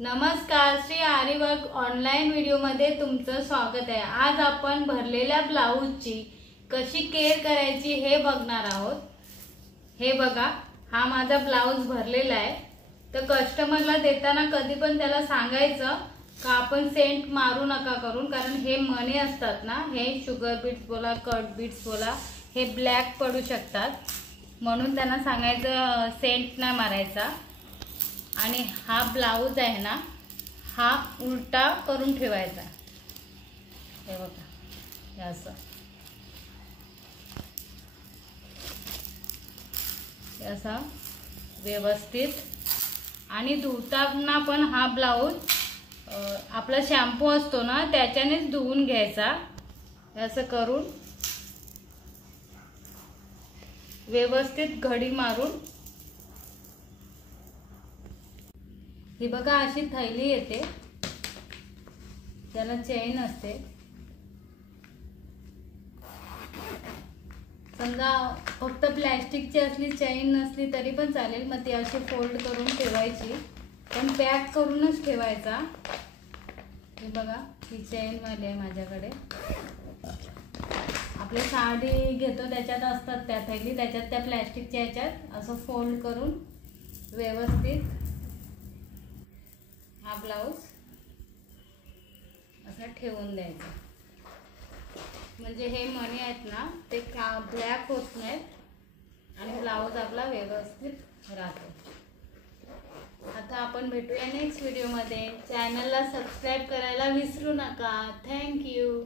नमस्कार, Shri aari work online video मध्ये तुमचं स्वागत आहे। आज आपण भरलेल्या ब्लाऊजची कशी केअर करायची हे बघणार आहोत। हे बघा, हा माझा ब्लाऊज भरलेला आहे। तर कस्टमरला देताना कधी पण त्याला सांगायचं का आपण सेंट मारू नका करून, कारण हे मणी असतात ना, हे शुगर बीट्स बोला कट बीट्स बोला, हे ब्लॅक पडू शकतात, म्हणून त्यांना सांगायचं सेंट नाही मारायचा। आणि हा ब्लाऊज आहे ना, हा उलटा करून ठेवायचा। हे बघा, हे असं व्यवस्थित। आणि धुताना पण हा ब्लाऊज आपला शॅम्पू असतो ना त्याच्यानेच धुवून घ्यायचा। असं करून व्यवस्थित घडी मारून। ही बघा, अशी थैली येते, त्याला चेन असते। समजा फक्त प्लॅस्टिकची असली, चेन नसली तरी पण चालेल, मग ती अशी फोल्ड करून ठेवायची, पण पॅक करूनच ठेवायचा। हे बघा, ही चेन वाली आहे माझ्याकडे। आपली साडी घेतो त्याच्यात असतात त्या थैली, त्याच्यात त्या प्लॅस्टिकच्या ह्याच्यात असं फोल्ड करून व्यवस्थित हा ब्लाऊज असं ठेवून द्यायचा। म्हणजे हे मणी आहेत ना ते ब्लॅक होत नाहीत आणि ब्लाऊज आपला व्यवस्थित राहतो। आता आपण भेटूया नेक्स्ट व्हिडिओ मध्ये। चॅनलला सबस्क्राइब करायला विसरू नका। Thank you.